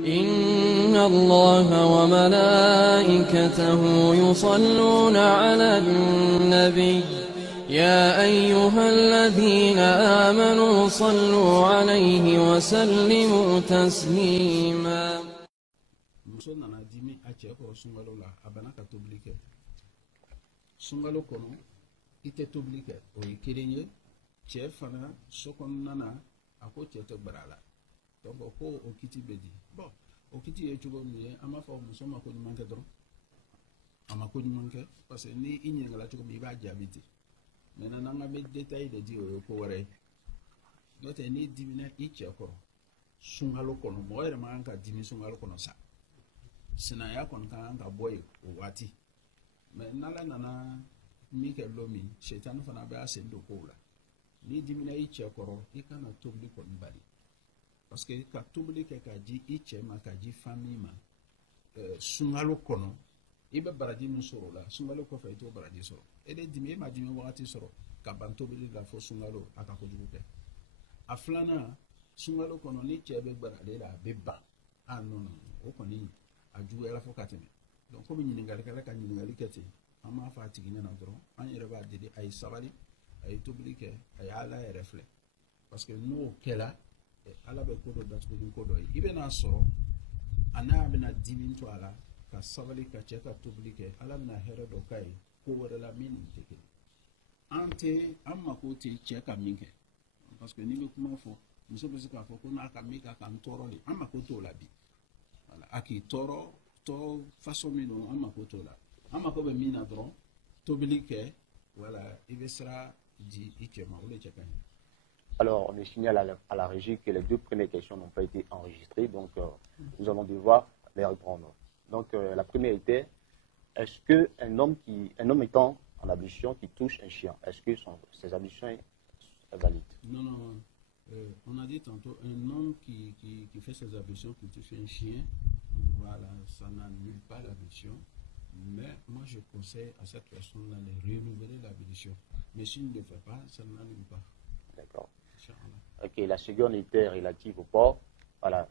إن الله وملائكته يصلون على النبي يا أيها الذين آمنوا صلوا عليه وسلموا تسليما. Donc, au kiti bedi. Bon, au kiti et tu vas me ama fa muso ma ko manke dron. Ama ko manke parce que ni inyi ngala tu ko mi ba jabiti. Mais na nga be détail de di o ko wore. Dote ni dimina ichi ko. Sungalo kono mo ere ma anka dimi sungalo kono sa. Sina ya kon kan anka boy o wati. Mais nala nana mi ke lomi shetan fana ba sendo ko la. Ni dimina ichi ko ikana tobli ko bali. Parce que quand tout le monde a dit ichema a dit famille ma sungalo kono ibe baradi no soro la sungalo ko fa ito baradi soro e de dimi ma dimi wakati soro ka banto bi la fo sungalo aka ko juke aflana sungalo kono ni chebe barade la beba ah non non o koni aju ela fo katene donc ko nyini ngal kala ka nyini ngal kete ama fa tigina na dro an yere ba dede ay sabali ay toblike ay ala e reflet parce que nous kela ala be kodo da ko kodo ibe na so ana be na dimin to ala ka sabali ka cheka publique ala na hero do kai ko wala la min teke ante amma ko te cheka minke parce que ni be kuma fo muso be ka fo ko na ka mika kan toro li amma ko to la bi voilà aki toro to façon mino amma ko to la amma ko be mina dron publique voilà ibe sera di ikema ou le cheka. Alors, on est signalé à la régie que les deux premières questions n'ont pas été enregistrées, donc nous allons devoir les reprendre. Donc, la première était, est-ce qu'un homme étant en ablution qui touche un chien, est-ce que ses ablutions est valide? Non, non, on a dit tantôt, un homme qui fait ses ablutions, qui touche un chien, voilà, ça n'annule pas l'ablution. Mais moi, je conseille à cette personne-là de renouveler l'ablution. Mais s'il ne le fait pas, ça n'annule pas. D'accord. Ok, la seconde était relative au porc. Voilà,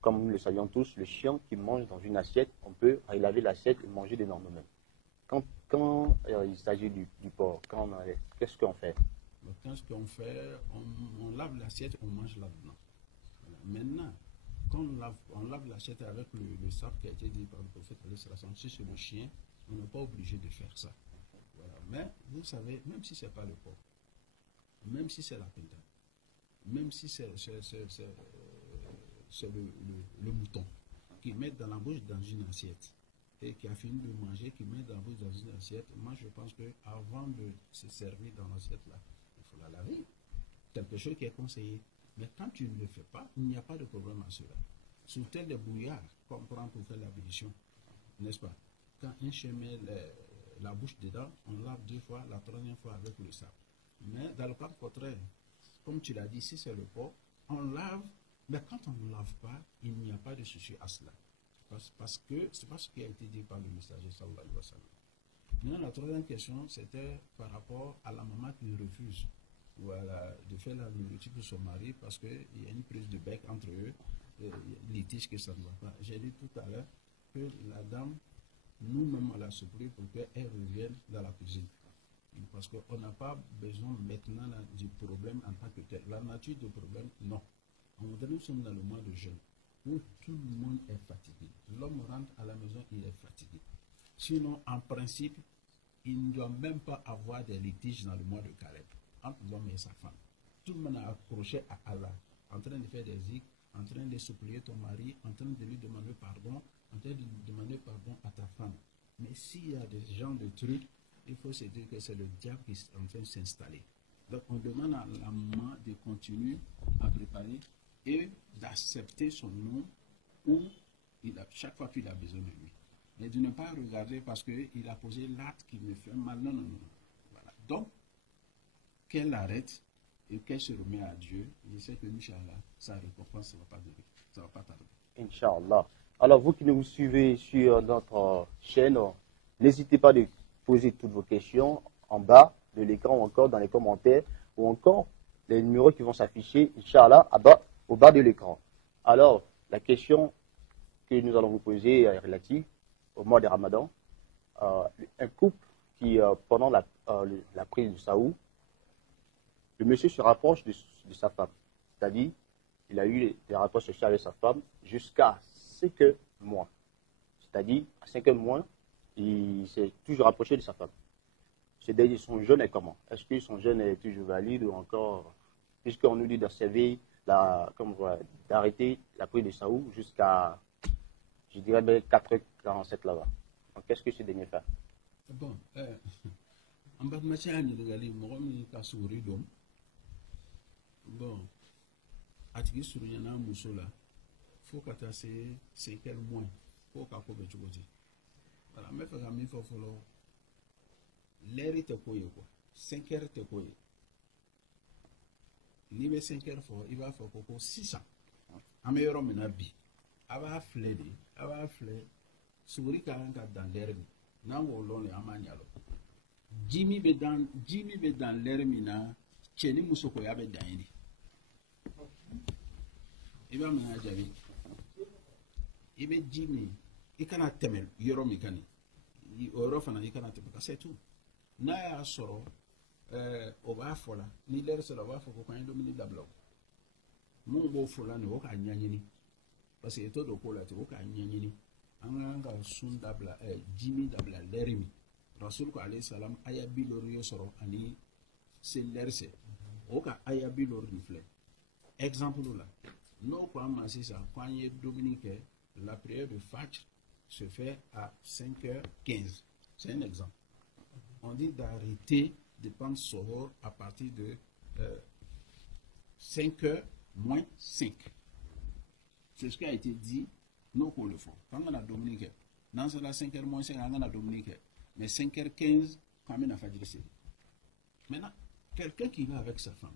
comme nous le savions tous, le chien qui mange dans une assiette, on peut laver l'assiette et manger d'énormément. Quand il s'agit du porc, qu'est-ce qu'on fait? Qu'est-ce qu'on fait? On lave l'assiette, on mange là-dedans. Voilà. Maintenant, quand on lave l'assiette avec le sable qui a été dit par le prophète, si c'est le chien, on n'est pas obligé de faire ça. Voilà. Mais vous savez, même si ce n'est pas le porc, même si c'est la pinta, même si c'est le mouton qui met dans la bouche dans une assiette et qui a fini de manger, qui met dans la bouche dans une assiette, moi je pense qu'avant de se servir dans l'assiette là, il faut la laver. Quelque chose qui est conseillé. Mais quand tu ne le fais pas, il n'y a pas de problème à cela. Sous tel de bouillard, comme on prend pour faire l'ablution, n'est-ce pas? Quand un chien met la bouche dedans, on lave 2 fois, la 3e fois avec le sable. Mais dans le cas contraire, comme tu l'as dit, si c'est le porc, on lave, mais quand on ne lave pas, il n'y a pas de souci à cela. Parce que c'est pas ce qui a été dit par le messager sallallahu alayhi wa sallam. Maintenant, la 3e question, c'était par rapport à la maman qui refuse de faire la nourriture pour son mari parce qu'il y a une prise de bec entre eux, litige que ça ne va pas. J'ai dit tout à l'heure que la dame, nous-mêmes, on l'a supplié pour qu'elle revienne dans la cuisine. Parce qu'on n'a pas besoin maintenant du problème en tant que tel. La nature du problème, non. Nous sommes dans le mois de jeûne où tout le monde est fatigué. L'homme rentre à la maison, il est fatigué. Sinon, en principe, il ne doit même pas avoir des litiges dans le mois de Caleb entre l'homme et sa femme. Tout le monde a accroché à Allah, en train de faire des zikr, en train de supplier ton mari, en train de lui demander pardon, en train de demander pardon à ta femme. Mais s'il y a des gens de trucs, il faut se dire que c'est le diable qui est en train de s'installer. Donc on demande à la maman de continuer à préparer et d'accepter son nom où chaque fois qu'il a besoin de lui. Mais de ne pas regarder parce qu'il a posé l'acte qui me fait mal. Non, non, non. Voilà. Donc, qu'elle arrête et qu'elle se remet à Dieu. Je sais que, Inch'Allah, sa récompense ne va pas tarder. Inch'Allah. Alors, vous qui nous suivez sur notre chaîne, n'hésitez pas de poser toutes vos questions en bas de l'écran ou encore dans les commentaires ou encore les numéros qui vont s'afficher, Inch'Allah, au bas de l'écran. Alors, la question que nous allons vous poser est relative au mois de Ramadan. Un couple qui, pendant la prise du Saoud, le monsieur se rapproche de sa femme. C'est-à-dire, il a eu des rapports sexuels avec sa femme jusqu'à 5 mois. C'est-à-dire, à 5 mois, il s'est toujours rapproché de sa femme. C'est-à-dire, son jeûne est comment? Est-ce que son jeûne est toujours valide ou encore, puisqu'on nous dit d'observer, d'arrêter la prise de Saoud jusqu'à, je dirais, 4h47 là-bas. Donc, qu'est-ce que ce dernier fait? Bon, en bas de matière, bon, atigi surunyana muso la fo ka taa se 5 moins fo ka ko bɛ cogo di voilà n bɛ fɛ ka min fɔ fɔlɔ l'heure tɛ ko ye quoi 5 heures tɛ ko ye n'i bɛ 5 heures fɔ i b'a fɔ ko sisan an bɛ yɔrɔ min na bi a b'a filɛ de a b'a filɛ suguri ka kan ka dan l'heure min n'an k'o lɔn de an b'a ɲa lɔ ji min bɛ dan l'heure min na cɛ ni muso kɔya bɛ dan ye de. I b'a mina jaabi i bɛ ji min i kana tɛmɛ yɔrɔ min kan nin o yɔrɔ fana i kana tɛmɛ ka c'est tout n'a y'a sɔrɔ o b'a fɔ la ni l'heure sera o b'a fɔ ko k'an ye dumuni dabila mun b'o fɔ la nin o k'a ɲɛɲini parce que i t'o don ko la ten o k'a ɲɛɲini an ka kan ka sun dabila ji min dabila l'heure min rasul ko alayhi salam aya 50 ye sɔrɔ ani se l'heure c'est o ka aya 50 nin filɛ exemple là. Nous, quand il y a Dominique, la prière de Fajr se fait à 5h15. C'est un exemple. On dit d'arrêter de prendre Sohor à partir de 5h moins 5. C'est ce qui a été dit, nous qu'on le font. Quand on a Dominique, dans la 5h moins 5, on a Dominique. Mais 5h15, quand on a Fajr, maintenant, quelqu'un qui va avec sa femme,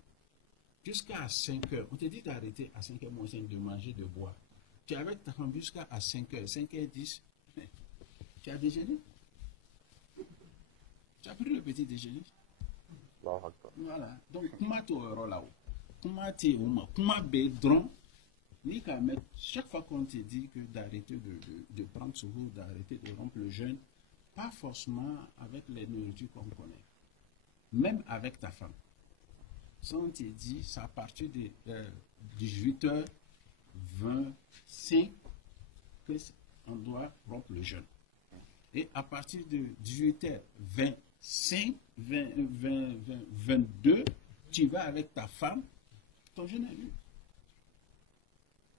jusqu'à 5 heures, on te dit d'arrêter à 5h moins 5 de manger, de boire. Tu es avec ta femme jusqu'à 5 heures, 5h10, tu as déjeuné. Tu as pris le petit déjeuner. Voilà. Donc, comment tu es là-haut? Comment tu es où? Comment bédron? Chaque fois qu'on te dit que d'arrêter de prendre ce goût, d'arrêter de rompre le jeûne, pas forcément avec les nourritures qu'on connaît. Même avec ta femme. Ça, on te dit, c'est à partir de 18h25 qu'on doit rompre le jeûne. Et à partir de 18h25, 22, tu vas avec ta femme, ton jeûne est lu.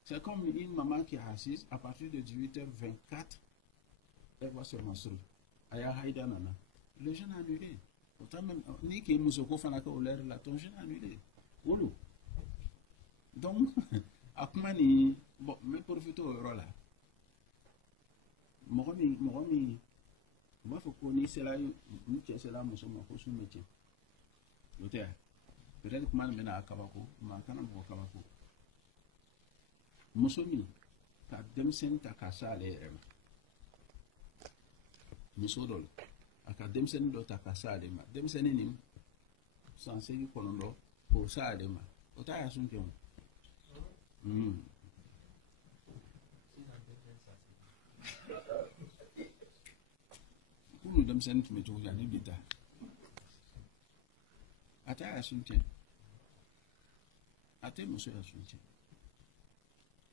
C'est comme une maman qui est assise, à partir de 18h24, elle va se menstruer. Le jeûne est annulé. Autant même, ni qui musoko fanaka ou l'air là, ton jeûne annulé. Olo. Donc, à Kumani, bon, mais profitez au rôle là. Moromi, moi faut qu'on y c'est là, nous tiens c'est là, nous sommes au sous métier. L'auteur, peut-être que moi mena à Kabako, ma canam au Kabako. Musomi, ta demsen ta kasa les rem. Musodol. Aka demseni do taka saade ma demseni nim sansegi kono do ko saade ma o ta ya sunke mo kunu demseni tume to ya ni bita ata ya sunke ate muso ya sunke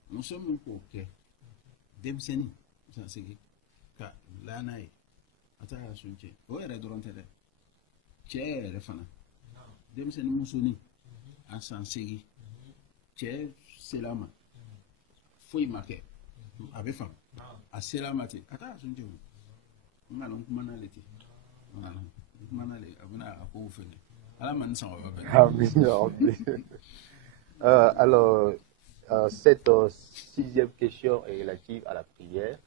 muso mun ko ke demseni sansegi ka lanae ata ya sunke o yɛrɛ dɔrɔn tɛ dɛ cɛ yɛrɛ fana denmisɛnnin musonin a san 8 cɛ sela ma foyi ma kɛ a bɛ faamu a sela ma ten a t'a sunke o n kana n kumana le ten n kumana le a bɛna a kow fɛnɛ ala ma ni sɔngɔ bɛ alors cette 6e question est relative à la prière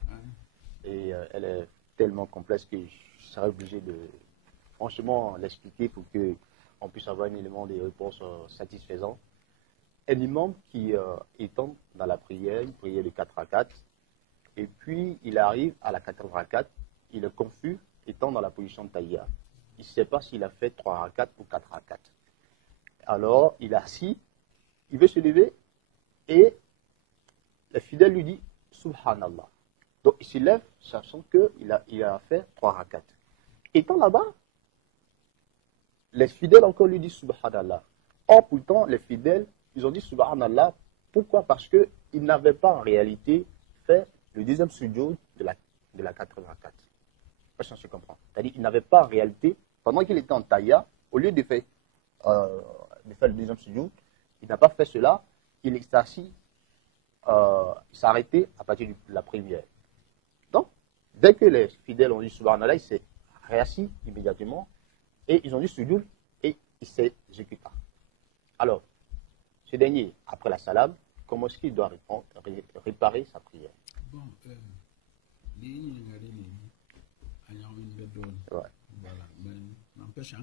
et elle est tellement complexe que je serais obligé de franchement l'expliquer pour qu'on puisse avoir un élément de réponse satisfaisant. Un imam qui étant dans la prière, une prière de 4 rakats, et puis il arrive à la 4e rakat, il est confus, étant dans la position de taïya. Il ne sait pas s'il a fait 3 rakats ou 4 rakats. Alors il est assis, il veut se lever, et le fidèle lui dit, Subhanallah. Donc il se lève, sachant qu'il a fait 3 rakats. Étant là-bas, les fidèles encore lui disent Subhanallah. Or, pourtant, les fidèles, ils ont dit Subhanallah. Pourquoi? Parce qu'ils n'avaient pas en réalité fait le deuxième sujoud de la 4e rakat. Je sais pas si on se comprend. C'est-à-dire qu'ils n'avaient pas en réalité, pendant qu'il était en taïa, au lieu de faire le deuxième sujoud, il n'a pas fait cela. Il s'est assis, il s'est arrêté à partir de la première. Donc, dès que les fidèles ont dit Subhanallah, il s'est réassis immédiatement et ils ont dit sujoud et il s'est exécuté. Alors, ce dernier, après la salam, comment est-ce qu'il doit réparer sa prière? Bon, Ouais. voilà, mais n'empêche,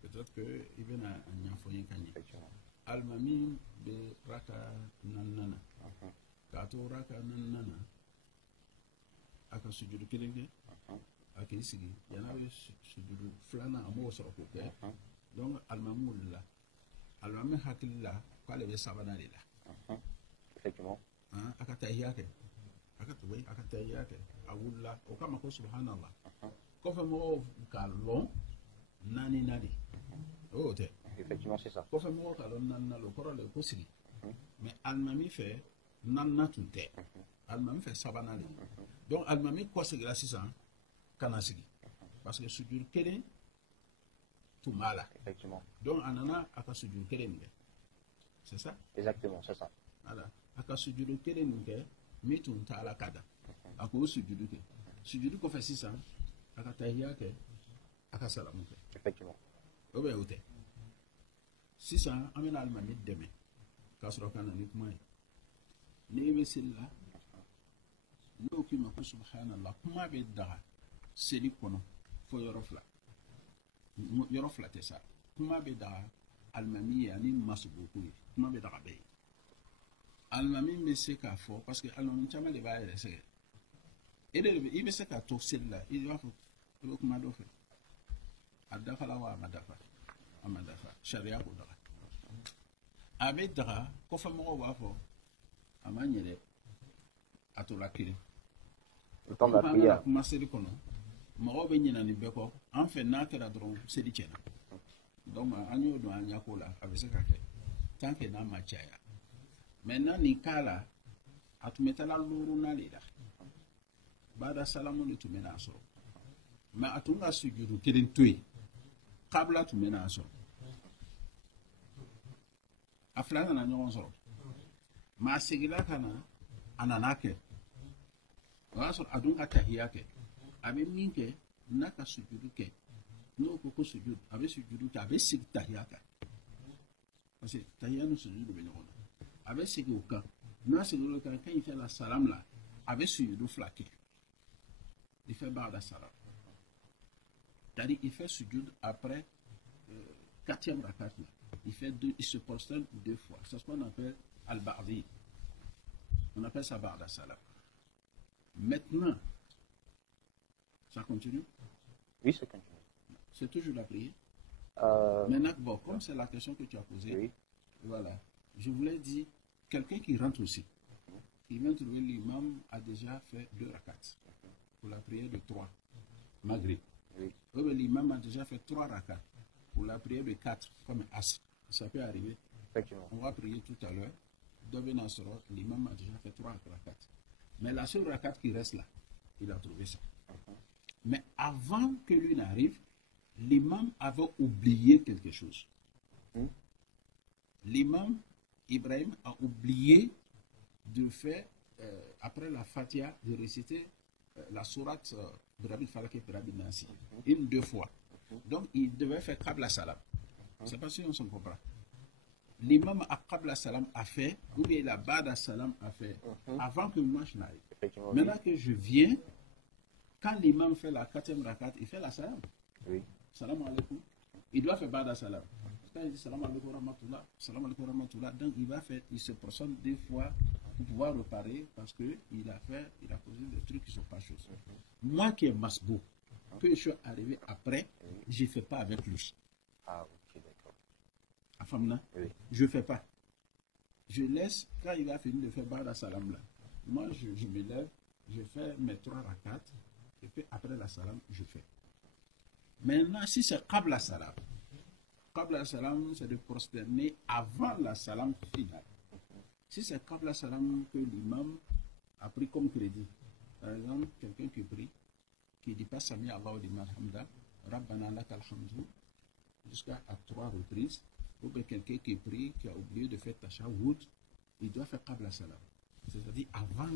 peut-être que il vient à Nyafoyen Kanye. Almami de Raka Nanana. Kato Raka Nanana. Aka sujudu kelenge. Aka isigi. Yana sujudu flana amo sorokoke. Donc almamu là. Almami hakilla kwale be sabana là. Effectivement. Aka tahiyake. Aka tahiyake. Awulla. Okama ko subhanallah. Kofa mo kalon. Nani. Oh, effectivement, c'est ça. Mais Almami fait Nana tout. Almami fait Sabanali. Donc Almami, quoi c'est grâce à Kanasigi. Parce que Sudur Keren, tout mal. Effectivement. Donc Anana, Aka Sudur Keren. C'est ça? Exactement, c'est ça. Voilà. Aka Sudur Keren, Mitun Tala Kada. Aka Sudur Keren. Sudur Keren fait 600. Aka Tahiyake. Aka Salamuke. Effectivement. Obe ute. Si ça, amène Almami demain. Kasrokana ni kumai. Ni besilla. Lo ki mako subhanallah. Kuma be daga. Seli kono. Fo yorofla. Yorofla te sa. Kuma be daga. Almami yani masubuku. Kuma be daga be. Almami me se ka fo parce que almami chama le ba ese. Il be se ka to sella. Il va fo. Kuma do fe. Adafala wa amadafa sharia ko daga abe daga ko fa mo wa fo amanyere atola kiri le temps de la prière kuma sedi kono mo be nyina ni beko en fait na kera dron sedi chena donc anyo do anya ko la abe se ka ke tant que na ma chaya maintenant ni kala atumetala luru na lida bada salamu ni tumena so ma atunga sujudu kirin tui kabla tumena so aflana na nyon so ma sigila kana ananake waso adunga tahiyake abe minke naka sujudu ke no ko sujudu abe sujudu ka abe sig tahiyaka parce que tahiyanu sujudu be nyon abe sigu ka na sigu ka kan fait la salam la abe sujudu flaki il fait ba'da salam. C'est-à-dire, il fait sujoud après 4e rakat. Il se prosterne 2 fois. C'est ce qu'on appelle al-ba'di. On appelle ça ba'da salam. Maintenant, ça continue? Oui, ça continue. C'est toujours la prière. Maintenant, bon, comme c'est la question que tu as posée, oui. Voilà. Je voulais dire, quelqu'un qui rentre aussi, qui vient trouver l'imam a déjà fait 2 rakats pour la prière de 3, Maghrib. Oui. L'imam a déjà fait 3 rakats pour la prière de 4, comme As. Ça peut arriver. On va prier tout à l'heure. L'imam a déjà fait 3 rakats. Mais la seule rakat qui reste là, il a trouvé ça. Mais avant que lui n'arrive, l'imam avait oublié quelque chose. L'imam Ibrahim a oublié de faire, après la Fatiha, de réciter la sourate de Rabbi Falak et Rabbi Nasi, 2 fois. Donc, il devait faire Qabla Salam. Je ne sais pas si on s'en comprend. L'imam à Qabla Salam a fait, ou bien la Ba'da Salam a fait, avant que moi je n'arrive. Maintenant que je viens, quand l'imam fait la 4e rakat, il fait la salam. Oui. Salam alaikum. Il doit faire Ba'da Salam. Quand il dit salam alaikum rahmatullah, salam alaikum rahmatullah, donc il se procède 2 fois pour pouvoir reparer parce qu'il a causé des trucs qui ne sont pas choses. Moi qui est masbou, que je suis arrivé après, je ne fais pas avec lui. Ah, ok, d'accord. À Famna, je ne fais pas. je laisse, quand il va finir de faire Bada Salam là, moi je me lève, je fais mes 3 rakats, et puis après la salam, je fais. Maintenant, si c'est Qabla Salam, c'est de prosterner avant la salam finale. Si c'est Qabla Salam que l'imam a pris comme crédit, par exemple, quelqu'un qui prie, qui dit pas Sami Allahu liman hamda, Rabbana lakal hamdu, jusqu'à 3 reprises, ou bien quelqu'un qui prie, qui a oublié de faire tashahhud, il doit faire Qabla Salam. C'est-à-dire avant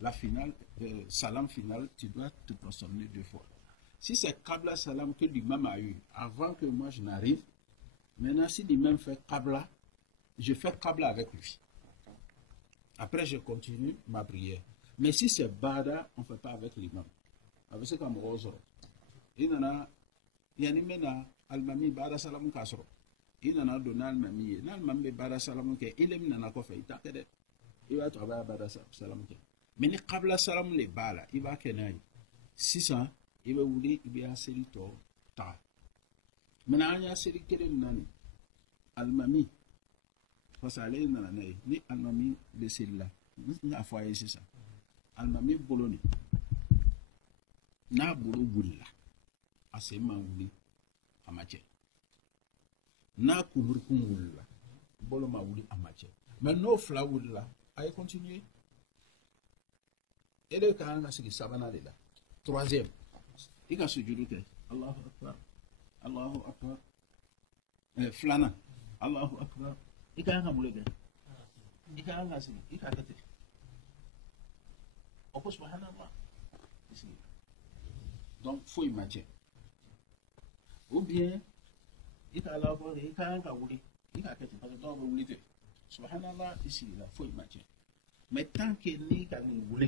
la finale, salam finale, tu dois te prosterner 2 fois. Si c'est Qabla Salam que l'imam a eu avant que moi je n'arrive, maintenant si l'imam fait Qabla, je fais Qabla avec lui. Après je continue ma prière. Mais si c'est Bada, on ne fait pas avec l'imam. Avec ce comme Rosoro. Il y en a, Al-Mami Bada Salam Kasro. Il y en a donné Al-Mami. Al-Mami Bada Salam Ke, il aime Nana Kofe, il t'a fait. Il va travailler Bada Salam Ke. Mais les Qabla Salam les Bala, il va Kenaï. 600. Il va vouloir il va série to ta maintenant il y a série quelle nani almami parce que les nani ni almami de celle-là ni a foyer c'est ça almami boloni na bolo bulla assez maouli amache na kuburkum bulla bolo maouli amache mais no flawulla ay continuer et le kan c'est sabana là troisième. Il a sujudu ke Allahu Akbar, Allahu Akbar, flana, Allahu Akbar. Il a un boulot. Il a un assis. Il a tête. On peut subhanallah. Donc faut imaginer. Ou bien il a la voix, il a un boulot. Il a tête. Parce que dans le boulot, subhanallah ici là faut imaginer. Mais tant qu'il n'y a pas de boulot,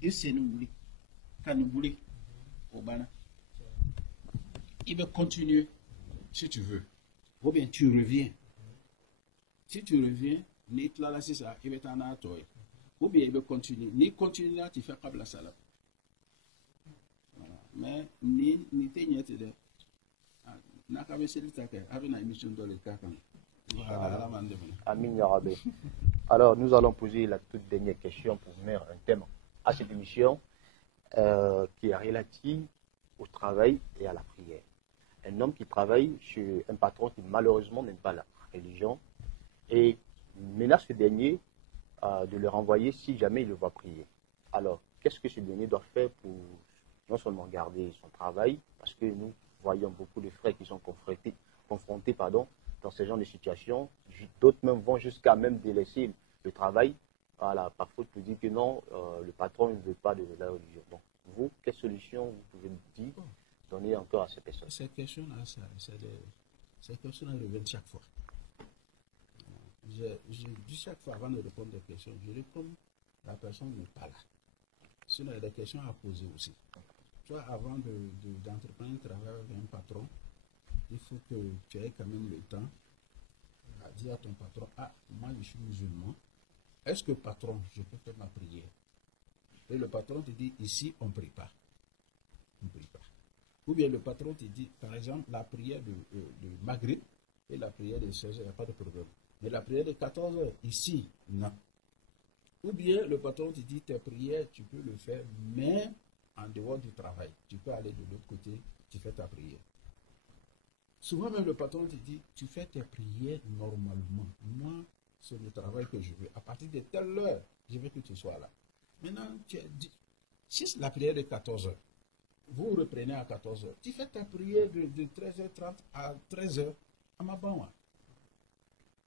il s'est nous boulot, quand nous boulot au bana. Il va continuer si tu veux. Ou bien tu reviens. Si tu reviens, ni là c'est ça, il va t'en attendre. Ou bien il va continuer. Ni continuer là, tu fais pas la salam. Mais ni t'es n'y était de. N'a qu'à me célébrer avec une émission dans le cas. Amin Yarabé. Alors nous allons poser la toute dernière question pour mettre un thème à cette émission qui est relative au travail et à la prière. Un homme qui travaille chez un patron qui malheureusement n'aime pas la religion et menace ce dernier de le renvoyer si jamais il le voit prier. Alors, qu'est-ce que ce dernier doit faire pour non seulement garder son travail, parce que nous voyons beaucoup de frères qui sont confrontés dans ce genre de situation, d'autres même vont jusqu'à même délaisser le travail, voilà, parfois tu dis que non, le patron ne veut pas de la religion. Donc, vous, quelle solution vous pouvez dire donner encore à ces personnes? Ces questions-là, ces questions-là reviennent chaque fois. Je dis chaque fois avant de répondre aux questions, je réponds, la personne n'est pas là. Sinon, il y a des questions à poser aussi. Toi, avant d'entreprendre un travail avec un patron, il faut que tu aies quand même le temps à dire à ton patron, ah, moi je suis musulman, est-ce que patron, je peux faire ma prière? Et le patron te dit, ici, on ne prie pas. On ne prie pas. Ou bien le patron te dit, par exemple, la prière de Maghrib et la prière de 16h, il n'y a pas de problème. Mais la prière de 14h, ici, non. Ou bien le patron te dit, tes prières, tu peux le faire, mais en dehors du travail. Tu peux aller de l'autre côté, tu fais ta prière. Souvent même le patron te dit, tu fais tes prières normalement. Moi, c'est le travail que je veux. À partir de telle heure, je veux que tu sois là. Maintenant, si c'est la prière de 14h, vous reprenez à 14h. Tu fais ta prière de 13h30 à 13h à Mabawa.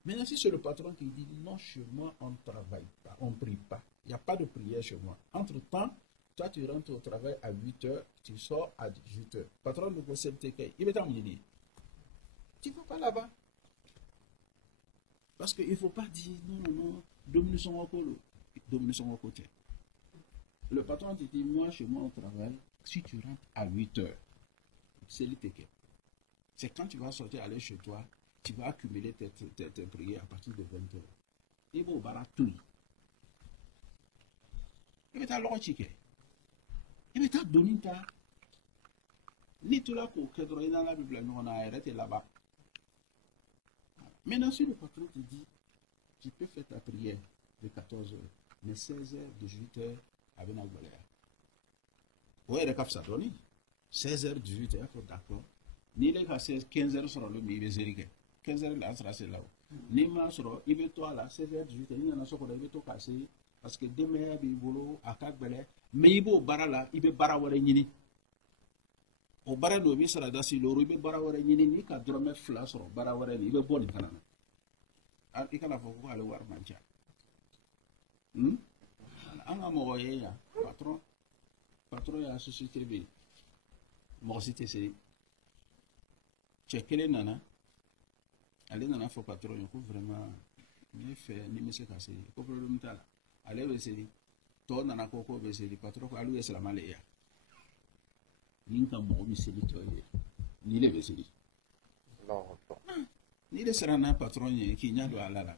Maintenant, si c'est le patron qui dit non, chez moi, on ne travaille pas, on ne prie pas. Il n'y a pas de prière chez moi. Entre-temps, toi, tu rentres au travail à 8h, tu sors à 18h. Patron de Kossel-Tekei, il va t'emmener. Tu ne vas pas là-bas. Parce qu'il ne faut pas dire non, domine son côté. Le patron te dit, moi, chez moi, on travaille. Si tu rentres à 8h, c'est le Tekei. C'est quand tu vas sortir, aller chez toi, tu vas accumuler tes prières à partir de 20h. Il va au baratou. Il va t'allonger. Il va t'adonner ta. Ni tout là pour que dans la Bible, on a arrêté là-bas. Maintenant, si le patron te dit, tu peux faire ta prière de 14 heures, mais 16 heures, 18 heures, avec la galère. Oui, il y a ça donné. 16 heures, 18 heures, d'accord. Ni les 15 heures sur le milieu des 15 heures, là, c'est là. Ni ma sur, il veut toi là, 16 heures, 18 heures, il y en a sur le veut toi casser. Parce que demain, il boulot à Kagbele, mais il veut bara là, il veut bara ou réunir. Au bara de Miss Radassi, le rubé bara ou réunir, ni qu'à drôme flash sur bara ou réunir, il veut bon canana. Il can avoir aller voir mancha. Un amoureux, patron, à société B. Moi, c'était c'est. Checker les nanas. Allez, nana, faut patron, il faut vraiment. Ni fait, ni me se casser. Il faut problème tal. Allez, vous essayez. Toi, nana, coco, vous essayez. Patron, allez, c'est la maléa. Ni un mot, ni c'est l'itoile. Ni les essayez. Non, Ni les serana, patron, qui n'y a pas là.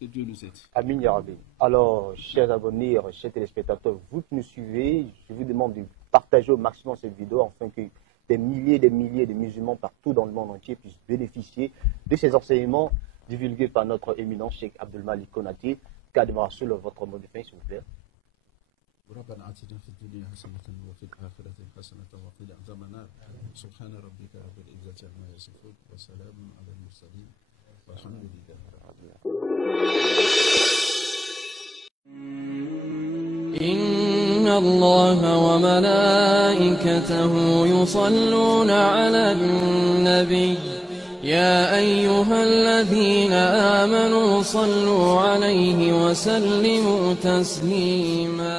Que Dieu nous aide. Amin Yarabin. Alors, chers abonnés, chers téléspectateurs, vous qui nous suivez, je vous demande de partager au maximum cette vidéo afin que des milliers de musulmans partout dans le monde entier puissent bénéficier de ces enseignements divulgués par notre éminent Cheikh Abdul Malik Konate. Kadima Rasoul, votre mot de fin, s'il vous plaît. ربنا آتنا في الدنيا حسنة وفي الآخرة حسنة وقنا عذاب النار سبحان ربك رب العزة عما يصفون وسلام على المرسلين والحمد لله رب العالمين. إن الله وملائكته يصلون على النبي يا أيها الذين آمنوا صلوا عليه وسلموا تسليما.